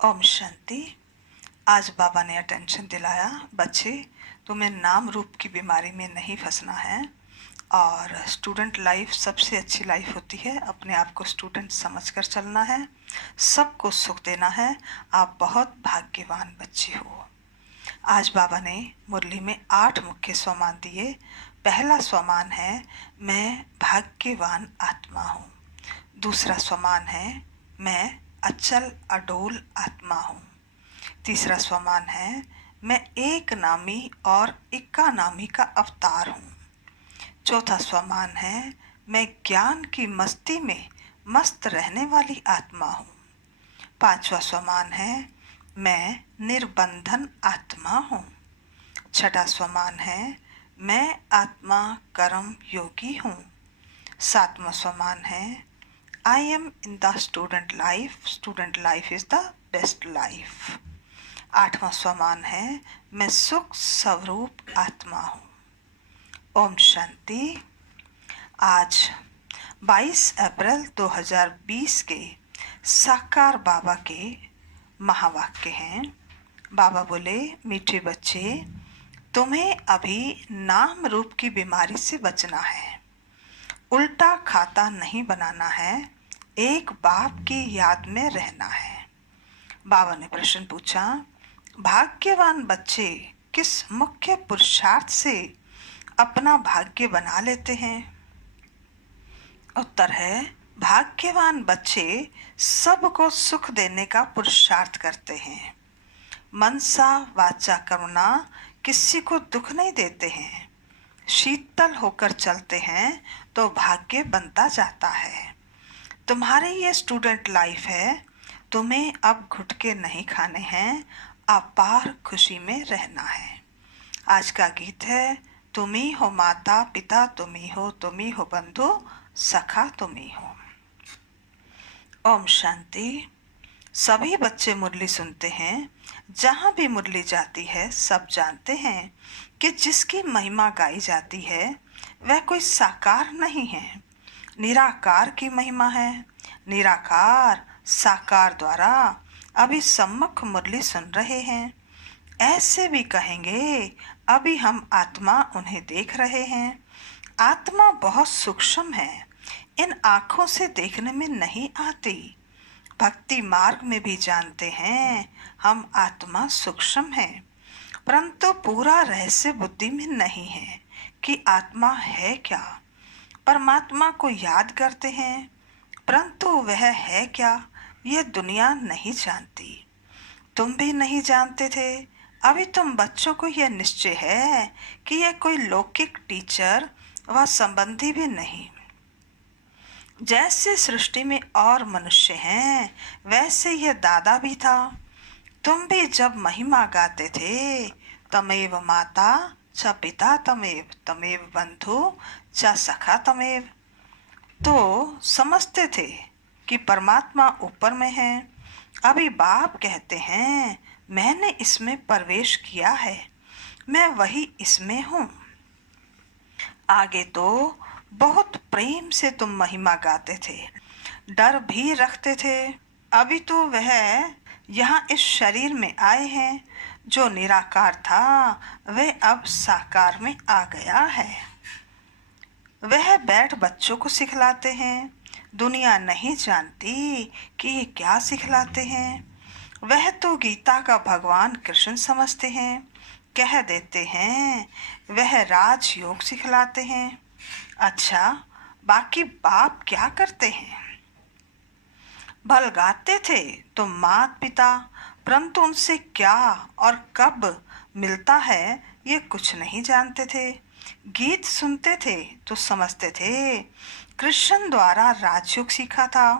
ओम शांति। आज बाबा ने अटेंशन दिलाया, बच्चे तुम्हें नाम रूप की बीमारी में नहीं फंसना है और स्टूडेंट लाइफ सबसे अच्छी लाइफ होती है। अपने आप को स्टूडेंट समझकर चलना है, सबको सुख देना है। आप बहुत भाग्यवान बच्चे हो। आज बाबा ने मुरली में 8 मुख्य स्वमान दिए। पहला स्वमान है मैं भाग्यवान आत्मा हूँ। दूसरा स्वमान है मैं अचल अडोल आत्मा हूँ। तीसरा स्वमान है मैं एक नामी और इक्का नामी का अवतार हूँ। चौथा स्वमान है मैं ज्ञान की मस्ती में मस्त रहने वाली आत्मा हूँ। पांचवा स्वमान है मैं निर्बंधन आत्मा हूँ। छठा स्वमान है मैं आत्मा कर्म योगी हूँ। सातवां स्वमान है I am in the student life is the best life. आठवां स्वमान है मैं सुख स्वरूप आत्मा हूँ। ओम शांति। आज 22 अप्रैल 2020 के साकार बाबा के महावाक्य हैं। बाबा बोले, मीठे बच्चे, तुम्हें अभी नाम रूप की बीमारी से बचना है। उल्टा खाता नहीं बनाना है, एक बाप की याद में रहना है। बाबा ने प्रश्न पूछा, भाग्यवान बच्चे किस मुख्य पुरुषार्थ से अपना भाग्य बना लेते हैं? उत्तर है, भाग्यवान बच्चे सबको सुख देने का पुरुषार्थ करते हैं। मनसा वाचा कर्मणा किसी को दुख नहीं देते हैं। शीतल होकर चलते हैं तो भाग्य बनता जाता है। तुम्हारी ये स्टूडेंट लाइफ है, तुम्हें अब घुटके नहीं खाने हैं, अपार खुशी में रहना है। आज का गीत है, तुम ही हो माता पिता, तुम ही हो बंधु सखा, तुम ही हो। ओम शांति। सभी बच्चे मुरली सुनते हैं। जहाँ भी मुरली जाती है सब जानते हैं कि जिसकी महिमा गाई जाती है वह कोई साकार नहीं है, निराकार की महिमा है। निराकार साकार द्वारा अभी सम्मुख मुरली सुन रहे हैं। ऐसे भी कहेंगे अभी हम आत्मा उन्हें देख रहे हैं। आत्मा बहुत सूक्ष्म है, इन आँखों से देखने में नहीं आती। भक्ति मार्ग में भी जानते हैं हम आत्मा सूक्ष्म है, परंतु पूरा रहस्य बुद्धि में नहीं है कि आत्मा है क्या। परमात्मा को याद करते हैं, परंतु वह है क्या यह दुनिया नहीं जानती। तुम भी नहीं जानते थे। अभी तुम बच्चों को यह निश्चय है कि यह कोई लौकिक टीचर व संबंधी भी नहीं। जैसे सृष्टि में और मनुष्य हैं वैसे यह दादा भी था। तुम भी जब महिमा गाते थे, तमेव माता च पिता तमेव, तमेव बंधु च सखा तमेव, तो समझते थे कि परमात्मा ऊपर में है। अभी बाप कहते हैं मैंने इसमें प्रवेश किया है, मैं वही इसमें हूँ। आगे तो बहुत प्रेम से तुम महिमा गाते थे, डर भी रखते थे। अभी तो वह यहाँ इस शरीर में आए हैं। जो निराकार था वह अब साकार में आ गया है। वह बैठ बच्चों को सिखलाते हैं। दुनिया नहीं जानती कि ये क्या सिखलाते हैं। वह तो गीता का भगवान कृष्ण समझते हैं। कह देते हैं वह राजयोग सिखलाते हैं। अच्छा, बाकी बाप क्या करते हैं? भल गाते थे तो माता पिता, परंतु उनसे क्या और कब मिलता है ये कुछ नहीं जानते थे। गीत सुनते थे तो समझते थे कृष्ण द्वारा राजयोग सीखा था,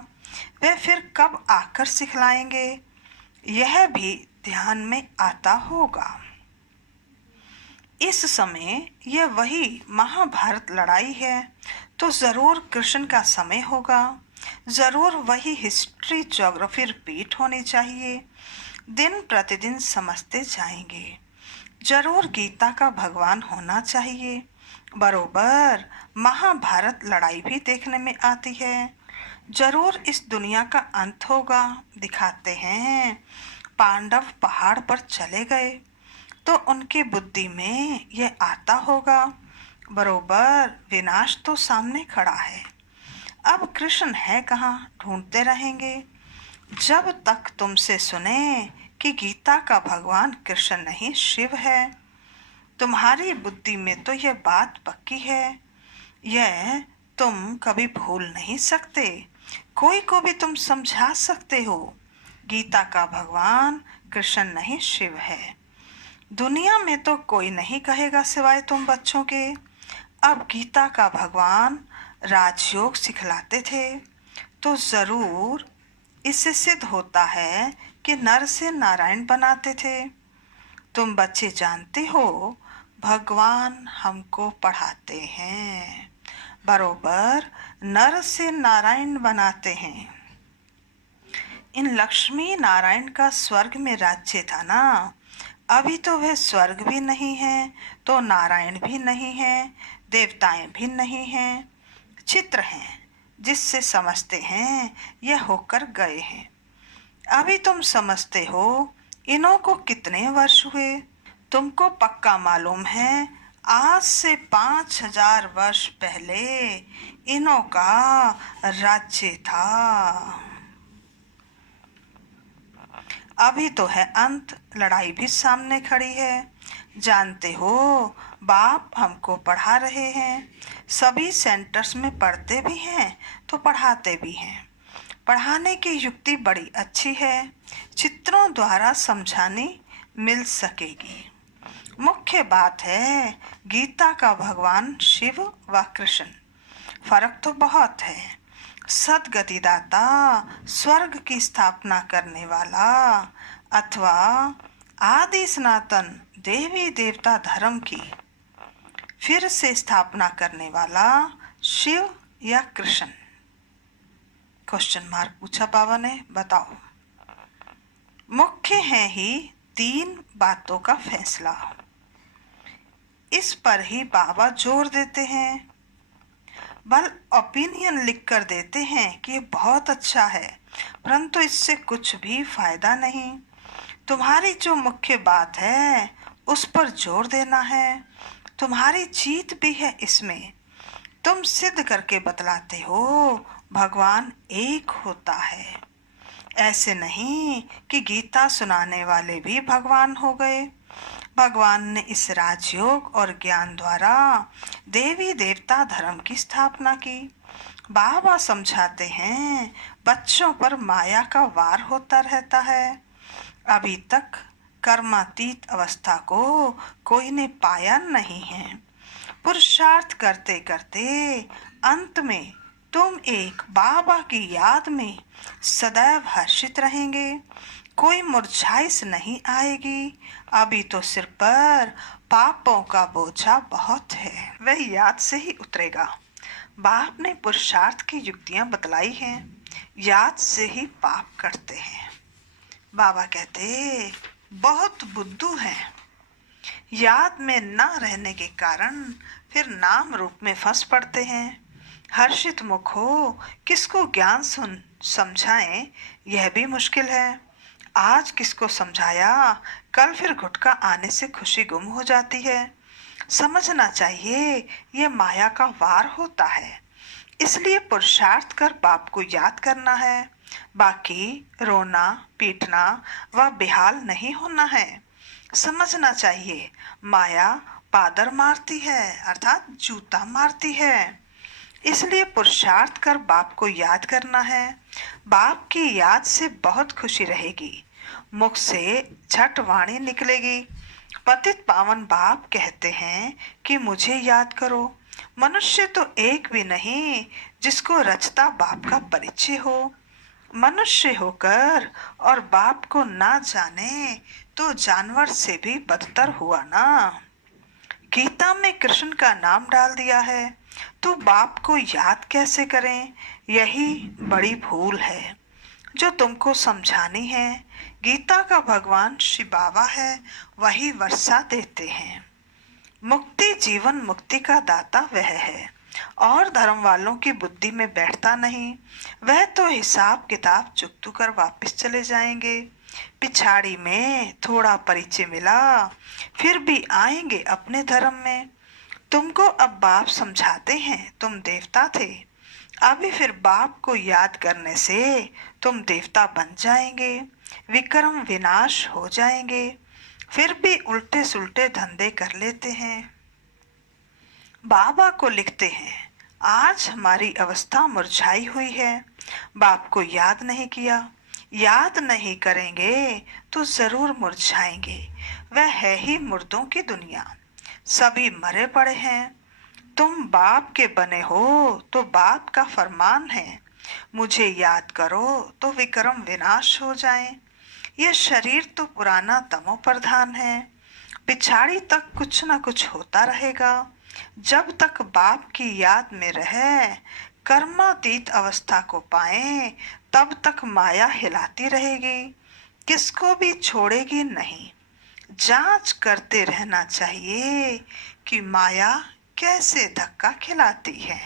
वे फिर कब आकर सिखलाएंगे यह भी ध्यान में आता होगा। इस समय यह वही महाभारत लड़ाई है तो जरूर कृष्ण का समय होगा। जरूर वही हिस्ट्री ज्योग्राफी रिपीट होनी चाहिए। दिन प्रतिदिन समझते जाएंगे। जरूर गीता का भगवान होना चाहिए। बरोबर महाभारत लड़ाई भी देखने में आती है। जरूर इस दुनिया का अंत होगा। दिखाते हैं पांडव पहाड़ पर चले गए तो उनकी बुद्धि में ये आता होगा, बरोबर विनाश तो सामने खड़ा है। अब कृष्ण है कहाँ, ढूंढते रहेंगे। जब तक तुमसे सुने कि गीता का भगवान कृष्ण नहीं शिव है। तुम्हारी बुद्धि में तो यह बात पक्की है, यह तुम कभी भूल नहीं सकते। कोई को भी तुम समझा सकते हो, गीता का भगवान कृष्ण नहीं शिव है। दुनिया में तो कोई नहीं कहेगा सिवाय तुम बच्चों के। अब गीता का भगवान राजयोग सिखलाते थे तो जरूर इससे सिद्ध होता है कि नर से नारायण बनाते थे। तुम बच्चे जानते हो भगवान हमको पढ़ाते हैं, बरोबर नर से नारायण बनाते हैं। इन लक्ष्मी नारायण का स्वर्ग में राज्य था ना, अभी तो वह स्वर्ग भी नहीं है तो नारायण भी नहीं है, देवताएं भी नहीं हैं, चित्र हैं जिससे समझते हैं यह होकर गए हैं। अभी तुम समझते हो इन्हों को कितने वर्ष हुए। तुमको पक्का मालूम है आज से 5000 वर्ष पहले इन्हों का राज्य था। अभी तो है अंत, लड़ाई भी सामने खड़ी है। जानते हो बाप हमको पढ़ा रहे हैं, सभी सेंटर्स में पढ़ते भी हैं तो पढ़ाते भी हैं। पढ़ाने की युक्ति बड़ी अच्छी है, चित्रों द्वारा समझानी मिल सकेगी। मुख्य बात है गीता का भगवान शिव व कृष्ण, फर्क तो बहुत है। सदगतिदाता, स्वर्ग की स्थापना करने वाला अथवा आदि सनातन देवी देवता धर्म की फिर से स्थापना करने वाला शिव या कृष्ण। क्वेश्चन मार्क पूछा बाबा ने, बताओ। मुख्य है ही 3 बातों का फैसला, इस पर ही बाबा जोर देते हैं। बल ओपिनियन लिख कर देते हैं कि ये बहुत अच्छा है, परंतु इससे कुछ भी फायदा नहीं। तुम्हारी जो मुख्य बात है उस पर जोर देना है। तुम्हारी जीत भी है इसमें। तुम सिद्ध करके बतलाते हो भगवान एक होता है। ऐसे नहीं कि गीता सुनाने वाले भी भगवान हो गए। भगवान ने इस राजयोग और ज्ञान द्वारा देवी देवता धर्म की स्थापना की। बाबा समझाते हैं बच्चों पर माया का वार होता रहता है। अभी तक कर्मातीत अवस्था को कोई ने पाया नहीं है। पुरुषार्थ करते करते अंत में तुम एक बाबा की याद में सदैव हर्षित रहेंगे, कोई मुरझाइश नहीं आएगी। अभी तो सिर पर पापों का बोझा बहुत है, वह याद से ही उतरेगा। बाप ने पुरुषार्थ की युक्तियां बतलाई हैं, याद से ही पाप कटते हैं। बाबा कहते बहुत बुद्धू हैं, याद में न रहने के कारण फिर नाम रूप में फंस पड़ते हैं। हर्षित मुख हो किसको ज्ञान सुन समझाएं यह भी मुश्किल है। आज किसको समझाया कल फिर घुटका आने से खुशी गुम हो जाती है। समझना चाहिए ये माया का वार होता है, इसलिए पुरुषार्थ कर बाप को याद करना है। बाकी रोना पीटना व बेहाल नहीं होना है। समझना चाहिए माया पादर मारती है अर्थात जूता मारती है, इसलिए पुरुषार्थ कर बाप को याद करना है। बाप की याद से बहुत खुशी रहेगी, मुख से झट वाणी निकलेगी। पतित पावन बाप कहते हैं कि मुझे याद करो। मनुष्य तो एक भी नहीं जिसको रचता बाप का परिचय हो। मनुष्य होकर और बाप को ना जाने तो जानवर से भी बदतर हुआ ना। गीता में कृष्ण का नाम डाल दिया है तो बाप को याद कैसे करें, यही बड़ी भूल है जो तुमको समझानी है। गीता का भगवान शिव बाबा है, वही वर्षा देते हैं। मुक्ति जीवन मुक्ति का दाता वह है, और धर्म वालों की बुद्धि में बैठता नहीं। वह तो हिसाब किताब चुकतू कर वापस चले जाएंगे। पिछाड़ी में थोड़ा परिचय मिला, फिर भी आएंगे अपने धर्म में। तुमको अब बाप समझाते हैं तुम देवता थे, अभी फिर बाप को याद करने से तुम देवता बन जाएंगे, विक्रम विनाश हो जाएंगे। फिर भी उल्टे सुल्टे धंधे कर लेते हैं। बाबा को लिखते हैं, आज हमारी अवस्था मुरझाई हुई है, बाप को याद नहीं किया। याद नहीं करेंगे तो जरूर मुरझाएंगे। वह है ही मुर्दों की दुनिया, सभी मरे पड़े हैं। तुम बाप के बने हो तो बाप का फरमान है, मुझे याद करो तो विक्रम विनाश हो जाए। यह शरीर तो पुराना तमो प्रधान है, पिछाड़ी तक कुछ न कुछ होता रहेगा। जब तक बाप की याद में रहे, कर्मातीत अवस्था को पाए, तब तक माया हिलाती रहेगी, किसको भी छोड़ेगी नहीं। जांच करते रहना चाहिए कि माया कैसे धक्का खिलाती है।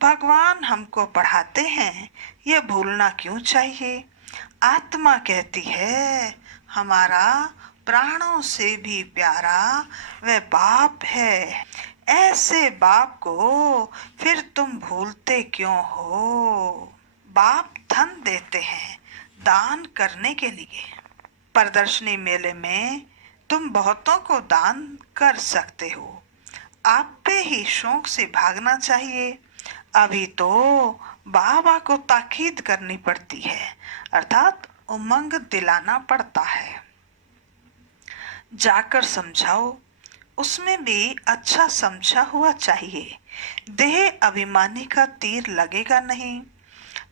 भगवान हमको पढ़ाते हैं, ये भूलना क्यों चाहिए। आत्मा कहती है, हमारा प्राणों से भी प्यारा वह बाप है। ऐसे बाप को फिर तुम भूलते क्यों हो। बाप धन देते हैं दान करने के लिए। प्रदर्शनी मेले में तुम बहुतों को दान कर सकते हो, आप पे ही शौक से भागना चाहिए। अभी तो बाबा को ताकीद करनी पड़ती है, अर्थात उमंग दिलाना पड़ता है। जाकर समझाओ, उसमें भी अच्छा समझा हुआ चाहिए। देह अभिमानी का तीर लगेगा नहीं।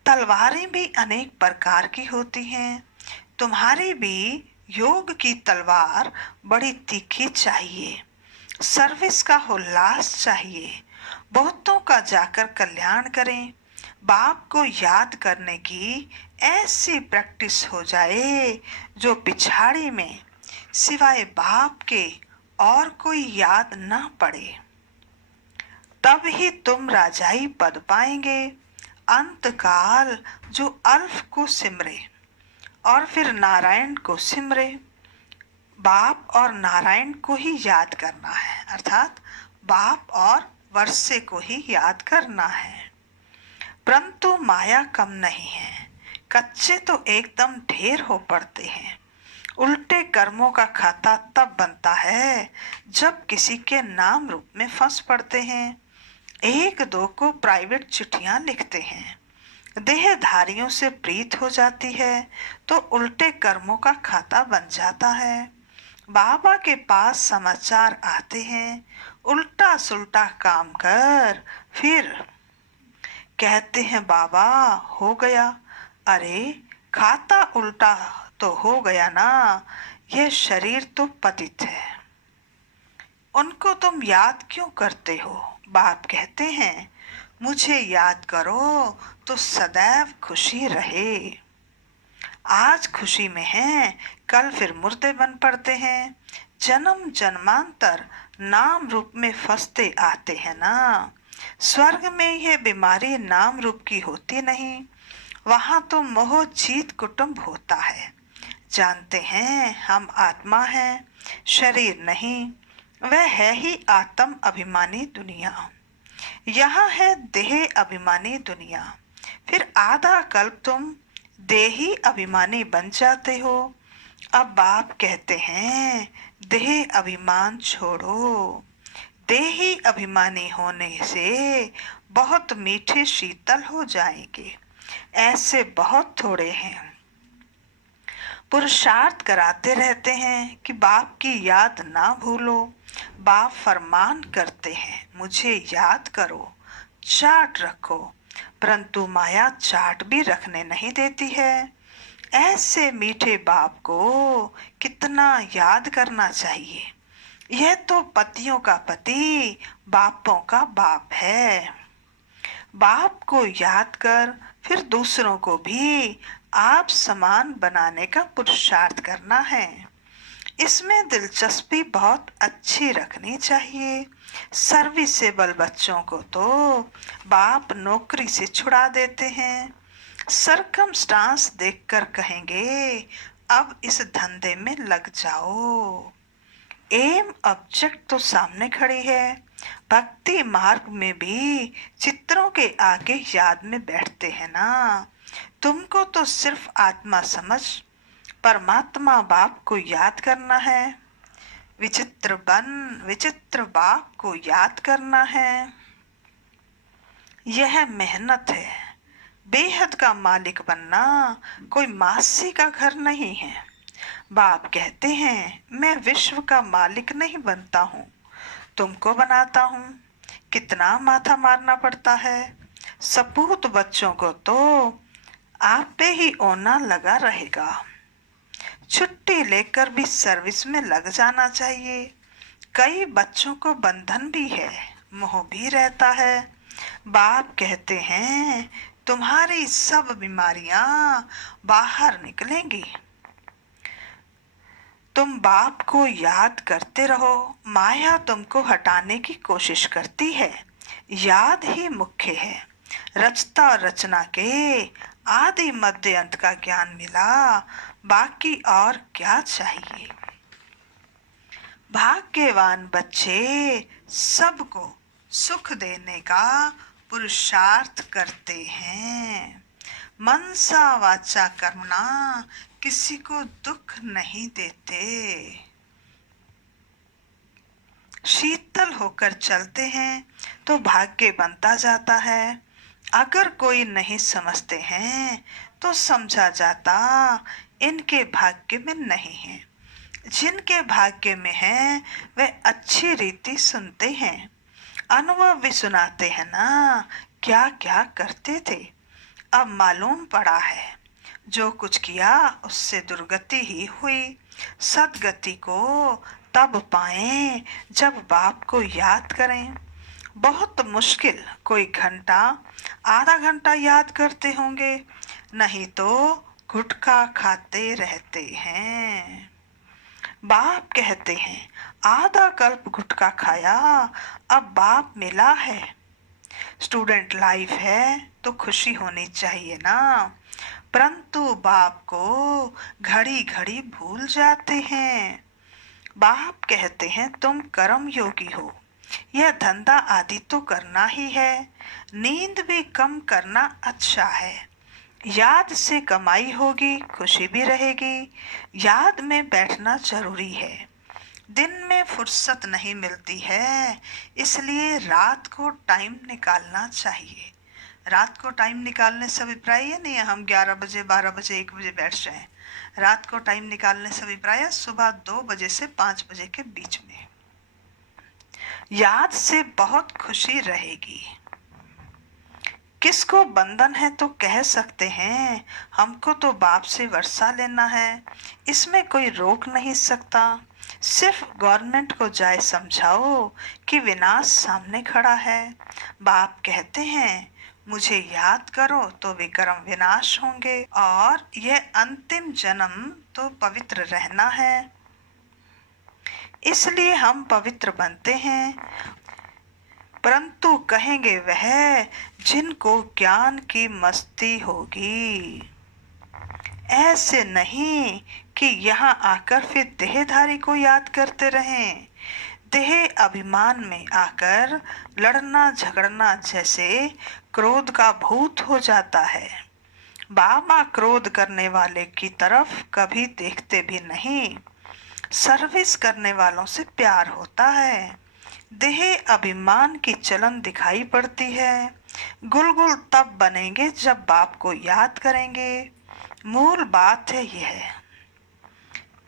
तलवारें भी अनेक प्रकार की होती हैं, तुम्हारी भी योग की तलवार बड़ी तीखी चाहिए। सर्विस का उल्लास चाहिए, बहुतों का जाकर कल्याण करें। बाप को याद करने की ऐसी प्रैक्टिस हो जाए जो पिछाड़ी में सिवाय बाप के और कोई याद न पड़े, तब ही तुम राजाई पद पाएंगे। अंत काल जो अल्फ को सिमरे और फिर नारायण को सिमरे, बाप और नारायण को ही याद करना है, अर्थात बाप और वर्षे को ही याद करना है। परंतु माया कम नहीं है, कच्चे तो एकदम ढेर हो पड़ते हैं। उल्टे कर्मों का खाता तब बनता है जब किसी के नाम रूप में फंस पड़ते हैं। एक दो को प्राइवेट चिट्ठियां लिखते हैं, देहधारियों से प्रीत हो जाती है तो उल्टे कर्मों का खाता बन जाता है। बाबा के पास समाचार आते हैं, उल्टा सुल्टा काम कर, फिर कहते हैं बाबा हो गया। अरे खाता उल्टा तो हो गया ना, यह शरीर तो पतित है, उनको तुम याद क्यों करते हो। बाप कहते हैं, मुझे याद करो तो सदैव खुशी रहे। आज खुशी में हैं, कल फिर मुर्दे बन पड़ते हैं। जन्म जन्मांतर नाम रूप में फंसते आते हैं ना। स्वर्ग में यह बीमारी नाम रूप की होती नहीं, वहां तो मोह जीत कुटुंब होता है। जानते हैं हम आत्मा हैं, शरीर नहीं। वह है ही आत्म अभिमानी दुनिया, यहाँ है देह अभिमानी दुनिया। फिर आधा कल्प तुम देही अभिमानी बन जाते हो। अब बाप कहते हैं, देह अभिमान छोड़ो। देही अभिमानी होने से बहुत मीठे शीतल हो जाएंगे, ऐसे बहुत थोड़े हैं। पुरुषार्थ कराते रहते हैं कि बाप की याद ना भूलो। बाप फरमान करते हैं, मुझे याद करो, चाट रखो, परंतु माया चाट भी रखने नहीं देती है। ऐसे मीठे बाप को कितना याद करना चाहिए। यह तो पतियों का पति, बापों का बाप है। बाप को याद कर फिर दूसरों को भी आप समान बनाने का पुरुषार्थ करना है। इसमें दिलचस्पी बहुत अच्छी रखनी चाहिए। सर्विसेबल बच्चों को तो बाप नौकरी से छुड़ा देते हैं। सरकमस्टांस देखकर कहेंगे अब इस धंधे में लग जाओ। एम ऑब्जेक्ट तो सामने खड़ी है। भक्ति मार्ग में भी चित्रों के आगे याद में बैठते हैं ना। तुमको तो सिर्फ आत्मा समझ परमात्मा बाप को याद करना है। विचित्र बाप को याद करना है। यह मेहनत है। बेहद का मालिक बनना कोई मासी का घर नहीं है। बाप कहते हैं मैं विश्व का मालिक नहीं बनता हूँ, तुमको बनाता हूँ। कितना माथा मारना पड़ता है। सपूत बच्चों को तो आप पे ही ओना लगा रहेगा। छुट्टी लेकर भी सर्विस में लग जाना चाहिए। कई बच्चों को बंधन भी है, मोह भी रहता है। बाप कहते हैं तुम्हारी सब बीमारियां बाहर निकलेंगी। तुम बाप को याद करते रहो। माया तुमको हटाने की कोशिश करती है। याद ही मुख्य है। रचता और रचना के आदि मध्य अंत का ज्ञान मिला, बाकी और क्या चाहिए। भाग्यवान बच्चे सबको सुख देने का पुरुषार्थ करते हैं। मनसा वाचा कर्मणा किसी को दुख नहीं देते। शीतल होकर चलते हैं तो भाग्य बनता जाता है। अगर कोई नहीं समझते हैं तो समझा जाता इनके भाग्य में नहीं है। जिनके भाग्य में है वे अच्छी रीति सुनते हैं। अनुभव भी सुनाते हैं ना, क्या क्या करते थे। अब मालूम पड़ा है जो कुछ किया उससे दुर्गति ही हुई। सदगति को तब पाएं जब बाप को याद करें। बहुत मुश्किल कोई घंटा आधा घंटा याद करते होंगे, नहीं तो गुटखा खाते रहते हैं। बाप कहते हैं आधा कल्प गुटखा खाया, अब बाप मिला है। स्टूडेंट लाइफ है तो खुशी होनी चाहिए ना, परंतु बाप को घड़ी घड़ी भूल जाते हैं। बाप कहते हैं तुम कर्म योगी हो, यह धंधा आदि तो करना ही है। नींद भी कम करना अच्छा है। याद से कमाई होगी, खुशी भी रहेगी। याद में बैठना जरूरी है। दिन में फुर्सत नहीं मिलती है, इसलिए रात को टाइम निकालना चाहिए। रात को टाइम निकालने से अभिप्राय ये नहीं है हम 11 बजे 12 बजे 1 बजे बैठ जाएं। रात को टाइम निकालने से अभिप्राय सुबह 2 बजे से 5 बजे के बीच में। याद से बहुत खुशी रहेगी। किसको बंधन है तो कह सकते हैं हमको तो बाप से वर्षा लेना है, इसमें कोई रोक नहीं सकता। सिर्फ गवर्नमेंट को जाए समझाओ कि विनाश सामने खड़ा है। बाप कहते हैं मुझे याद करो तो विक्रम विनाश होंगे, और यह अंतिम जन्म तो पवित्र रहना है, इसलिए हम पवित्र बनते हैं। परंतु कहेंगे वह जिनको ज्ञान की मस्ती होगी। ऐसे नहीं कि यहाँ आकर फिर देहधारी को याद करते रहें। देह अभिमान में आकर लड़ना झगड़ना जैसे क्रोध का भूत हो जाता है। बाबा क्रोध करने वाले की तरफ कभी देखते भी नहीं। सर्विस करने वालों से प्यार होता है। देह अभिमान की चलन दिखाई पड़ती है। गुलगुल तब बनेंगे जब बाप को याद करेंगे। मूल बात है यह।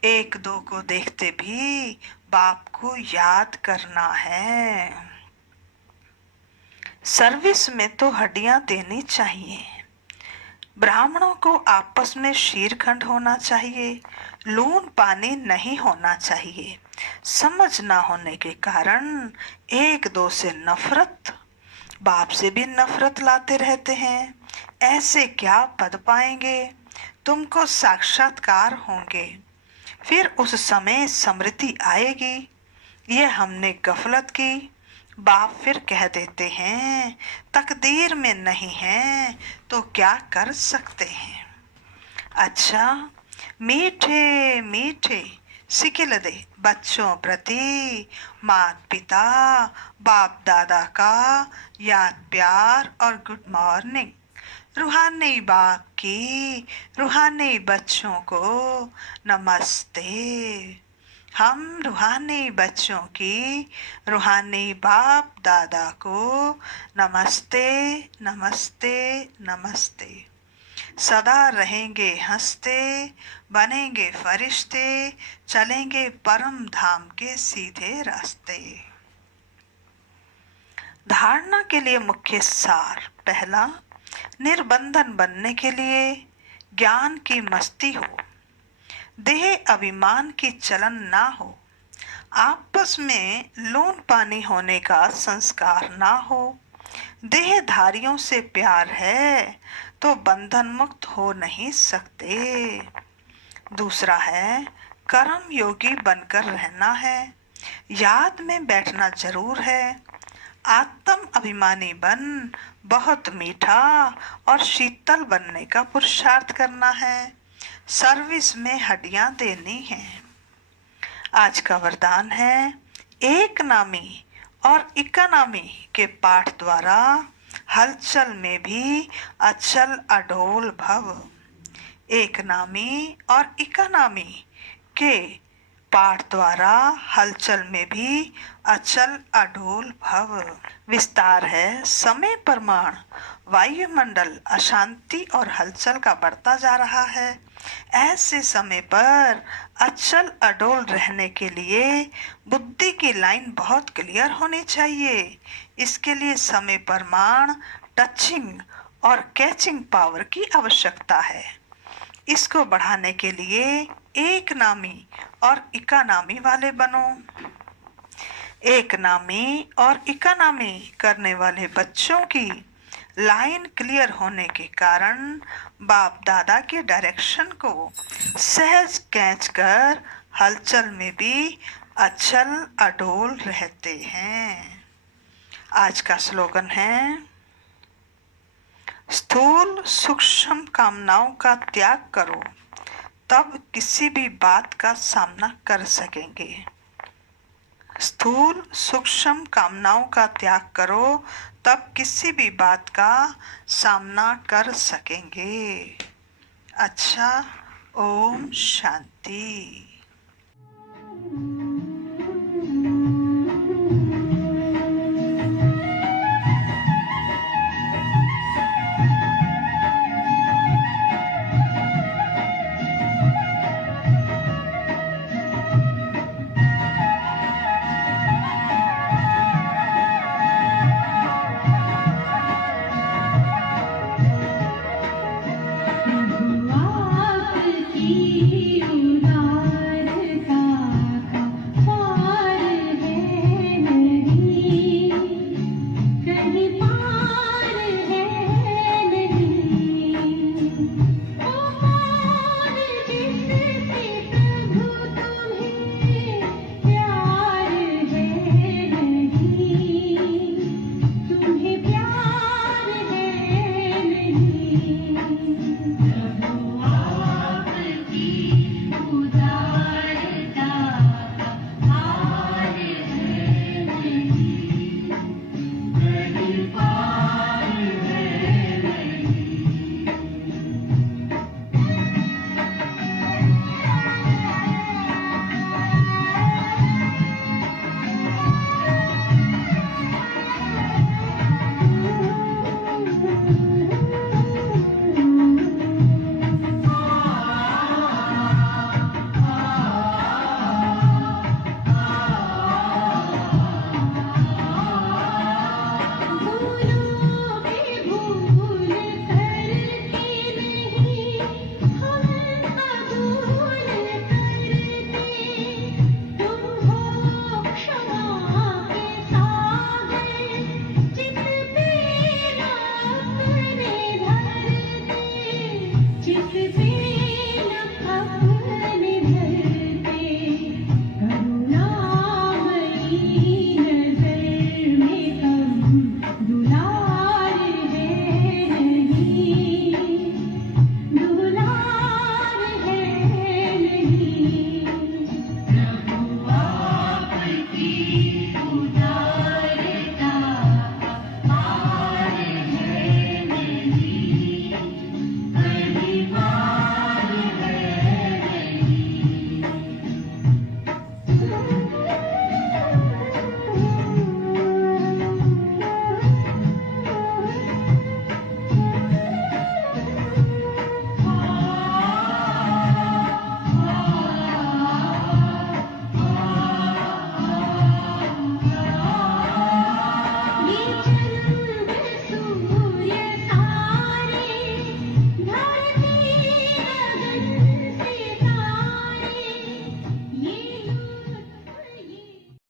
एक दो को देखते भी बाप को याद करना है। सर्विस में तो हड्डियां देनी चाहिए। ब्राह्मणों को आपस में शीरखंड होना चाहिए, लून पानी नहीं होना चाहिए। समझ ना होने के कारण एक दो से नफरत, बाप से भी नफरत लाते रहते हैं। ऐसे क्या पद पाएंगे। तुमको साक्षात्कार होंगे, फिर उस समय समृद्धि आएगी। ये हमने गफलत की। बाप फिर कह देते हैं तकदीर में नहीं है तो क्या कर सकते हैं। अच्छा, मीठे मीठे सिकिल दे बच्चों प्रति माता पिता बाप दादा का याद प्यार और गुड मॉर्निंग। रूहानी बाप की रूहानी बच्चों को नमस्ते। हम रूहानी बच्चों की रूहानी बाप दादा को नमस्ते नमस्ते नमस्ते। सदा रहेंगे हंसते, बनेंगे फरिश्ते, चलेंगे परम धाम के सीधे रास्ते। धारणा के लिए मुख्य सार। पहला, निर्बंधन बनने के लिए ज्ञान की मस्ती हो, देह अभिमान की चलन ना हो, आपस में लोन पानी होने का संस्कार ना हो, देहधारियों से प्यार है तो बंधन मुक्त हो नहीं सकते। दूसरा है कर्म योगी बनकर रहना है, याद में बैठना जरूर है। आत्म अभिमानी बन बहुत मीठा और शीतल बनने का पुरुषार्थ करना है। सर्विस में हड्डियां देनी है। आज का वरदान है एक नामी और इकोनॉमी के पाठ द्वारा हलचल में भी अचल अडोल भव। एक नामी और इकोनॉमी के पाठ द्वारा हलचल में भी अचल अडोल भव। विस्तार है समय प्रमाण वायुमंडल अशांति और हलचल का बढ़ता जा रहा है। ऐसे समय पर अचल अडोल रहने के लिए बुद्धि की लाइन बहुत क्लियर होनी चाहिए। इसके लिए समय प्रमाण टचिंग और कैचिंग पावर की आवश्यकता है। इसको बढ़ाने के लिए एक नामी और इकोनॉमी वाले बनो। एक नामी और इकोनॉमी करने वाले बच्चों की लाइन क्लियर होने के कारण बाप दादा के डायरेक्शन को सहज कैच कर हलचल में भी अचल अडोल रहते हैं। आज का स्लोगन है स्थूल सूक्ष्म कामनाओं का त्याग करो तब किसी भी बात का सामना कर सकेंगे। स्थूल सूक्ष्म कामनाओं का त्याग करो तब किसी भी बात का सामना कर सकेंगे। अच्छा, ओम शांति।